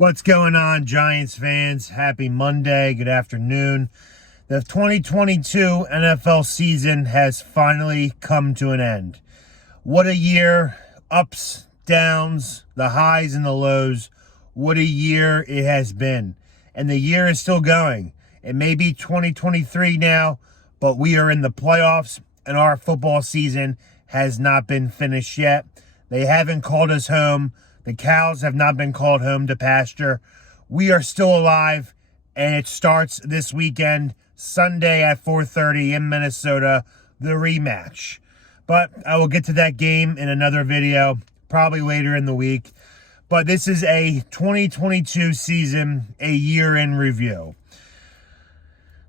What's going on, Giants fans? Happy Monday. Good afternoon. The 2022 NFL season has finally come to an end. What a year. Ups, downs, the highs and the lows. What a year it has been. And the year is still going. It may be 2023 now, but we are in the playoffs and our football season has not been finished yet. They haven't called us home. The cows have not been called home to pasture. We are still alive, and it starts this weekend, Sunday at 4:30 in Minnesota, the rematch. But I will get to that game in another video, probably later in the week. But this is a 2022 season, a year in review.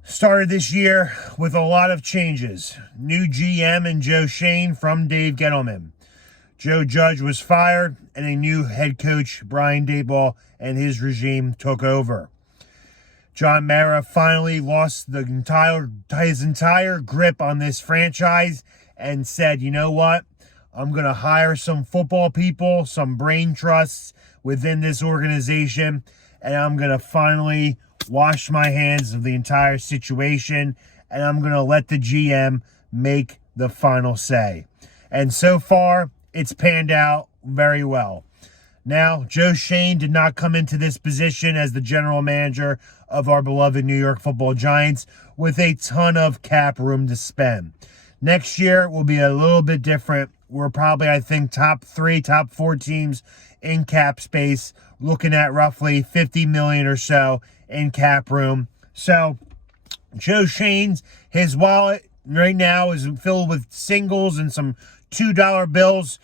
Started this year with a lot of changes. New GM and Joe Schoen from Dave Gettleman. Joe Judge was fired, and a new head coach, Brian Daboll, and his regime took over. John Mara finally lost his entire grip on this franchise and said, you know what? I'm going to hire some football people, some brain trusts within this organization, and I'm going to finally wash my hands of the entire situation, and I'm going to let the GM make the final say. And so far, it's panned out very well. Now, Joe Schoen did not come into this position as the general manager of our beloved New York Football Giants with a ton of cap room to spend. Next year will be a little bit different. We're probably, I think, top 3, top 4 teams in cap space, looking at roughly $50 million or so in cap room. So, Joe Schoen's, his wallet right now is filled with singles and some $2 bills.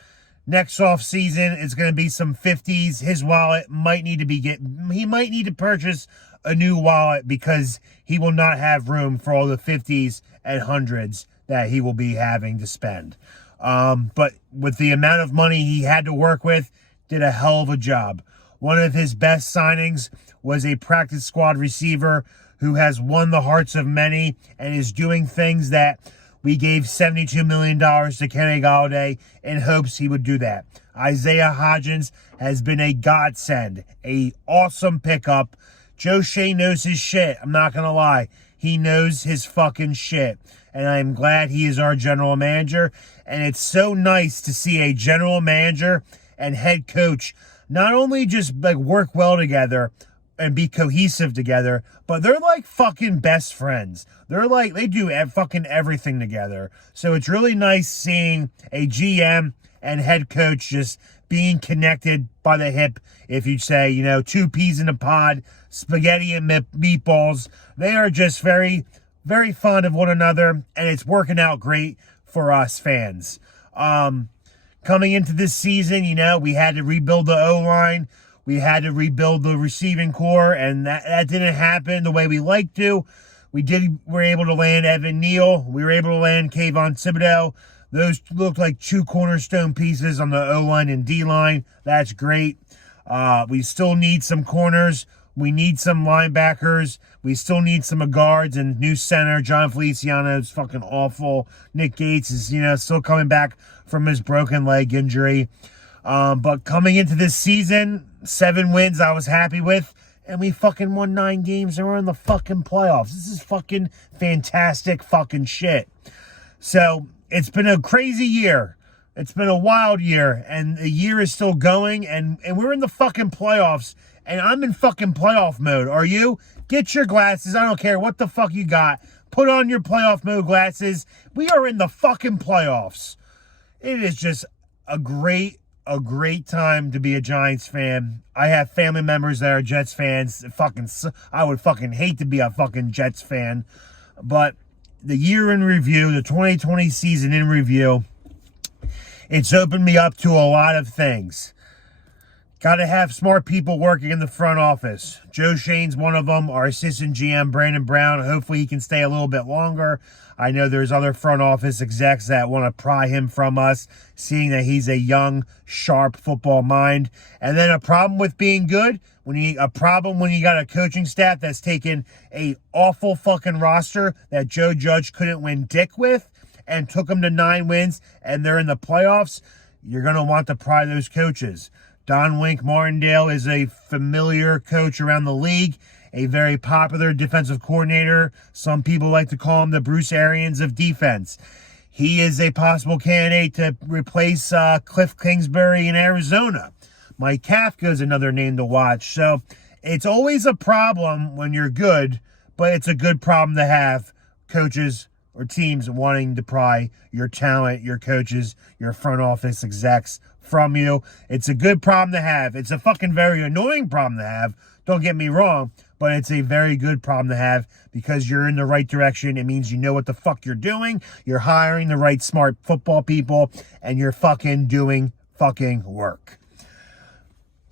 Next off season, it's going to be some 50s. His wallet might need to he might need to purchase a new wallet because he will not have room for all the 50s and 100s that he will be having to spend. But with the amount of money he had to work with, did a hell of a job. One of his best signings was a practice squad receiver who has won the hearts of many and is doing things that we gave $72 million to Kenny Golladay in hopes he would do that. Isaiah Hodgins has been a godsend, a awesome pickup. Joe Schoen knows his shit. I'm not going to lie. He knows his fucking shit. And I'm glad he is our general manager. And it's so nice to see a general manager and head coach not only just like work well together and be cohesive together, but they're like fucking best friends. They're like, they do fucking everything together. So it's really nice seeing a GM and head coach just being connected by the hip. If you say, you know, 2 peas in a pod, spaghetti and meatballs, they are just very, very fond of one another, and it's working out great for us fans. Coming into this season, you know, we had to rebuild the O-line. We had to rebuild the receiving core, and that didn't happen the way we like to. We were able to land Evan Neal. We were able to land Kayvon Thibodeau. Those looked like 2 cornerstone pieces on the O-line and D-line. That's great. We still need some corners. We need some linebackers. We still need some guards and new center. John Feliciano is fucking awful. Nick Gates is, you know, still coming back from his broken leg injury. But coming into this season, 7 wins I was happy with. And we fucking won 9 games and we're in the fucking playoffs. This is fucking fantastic fucking shit. So, it's been a crazy year. It's been a wild year. And the year is still going. And we're in the fucking playoffs. And I'm in fucking playoff mode. Are you? Get your glasses. I don't care what the fuck you got. Put on your playoff mode glasses. We are in the fucking playoffs. It is just a great time to be a Giants fan. I have family members that are Jets fans. I would fucking hate to be a fucking Jets fan. But the year in review, the 2020 season in review, it's opened me up to a lot of things. Got to have smart people working in the front office. Joe Schoen's one of them. Our assistant GM, Brandon Brown. Hopefully he can stay a little bit longer. I know there's other front office execs that want to pry him from us, seeing that he's a young, sharp football mind. And then a problem with being good, when you got a coaching staff that's taken a awful fucking roster that Joe Judge couldn't win dick with and took them to 9 wins and they're in the playoffs, you're going to want to pry those coaches. Don Wink Martindale is a familiar coach around the league, a very popular defensive coordinator. Some people like to call him the Bruce Arians of defense. He is a possible candidate to replace Cliff Kingsbury in Arizona. Mike Kafka is another name to watch. So it's always a problem when you're good, but it's a good problem to have, coaches or teams wanting to pry your talent, your coaches, your front office execs from you. It's a good problem to have. It's a fucking very annoying problem to have. Don't get me wrong, but it's a very good problem to have because you're in the right direction. It means you know what the fuck you're doing. You're hiring the right smart football people and you're fucking doing fucking work.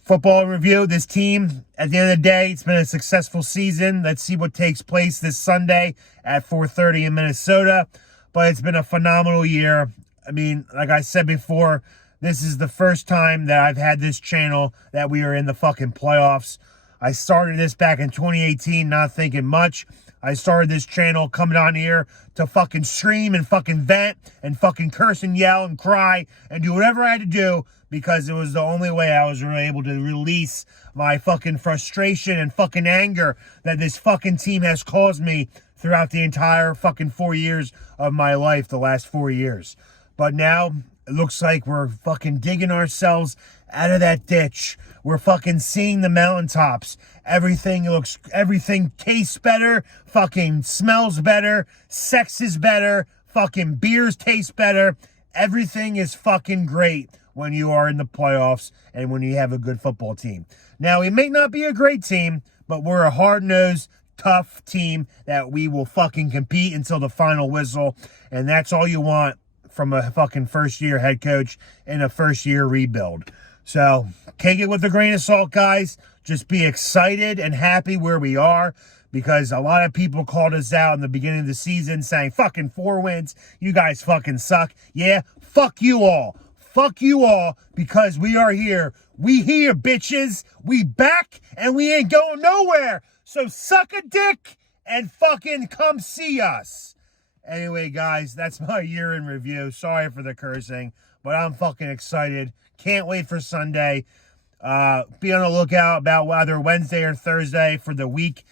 Football review, this team, at the end of the day, it's been a successful season. Let's see what takes place this Sunday at 4:30 in Minnesota. But it's been a phenomenal year. I mean, like I said before, this is the first time that I've had this channel that we are in the fucking playoffs. I started this back in 2018, not thinking much. I started this channel coming on here to fucking scream and fucking vent and fucking curse and yell and cry and do whatever I had to do because it was the only way I was really able to release my fucking frustration and fucking anger that this fucking team has caused me throughout the entire fucking 4 years of my life, the last 4 years. But now it looks like we're fucking digging ourselves out of that ditch. We're fucking seeing the mountaintops. Everything tastes better, fucking smells better, sex is better, fucking beers taste better. Everything is fucking great when you are in the playoffs and when you have a good football team. Now, it may not be a great team, but we're a hard-nosed, tough team that we will fucking compete until the final whistle, and that's all you want from a fucking first-year head coach in a first-year rebuild. So, take it with a grain of salt, guys. Just be excited and happy where we are because a lot of people called us out in the beginning of the season saying, fucking 4 wins, you guys fucking suck. Yeah, fuck you all. Fuck you all because we are here. We here, bitches. We back and we ain't going nowhere. So suck a dick and fucking come see us. Anyway, guys, that's my year in review. Sorry for the cursing, but I'm fucking excited. Can't wait for Sunday. Be on the lookout about whether Wednesday or Thursday for the week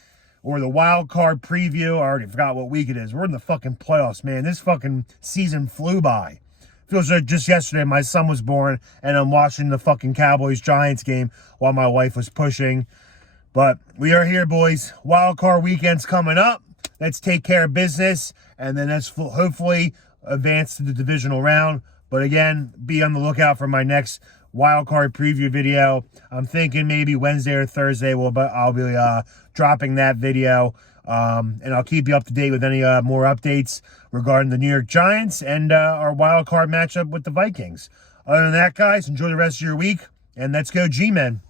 or the wild card preview. I already forgot what week it is. We're in the fucking playoffs, man. This fucking season flew by. Feels like just yesterday my son was born and I'm watching the fucking Cowboys-Giants game while my wife was pushing. But we are here, boys. Wild card weekend's coming up. Let's take care of business and then let's hopefully advance to the divisional round. But again, be on the lookout for my next wild card preview video. I'm thinking maybe Wednesday or Thursday I'll be dropping that video. And I'll keep you up to date with any more updates regarding the New York Giants and our wild card matchup with the Vikings. Other than that, guys, enjoy the rest of your week, and let's go G-Men.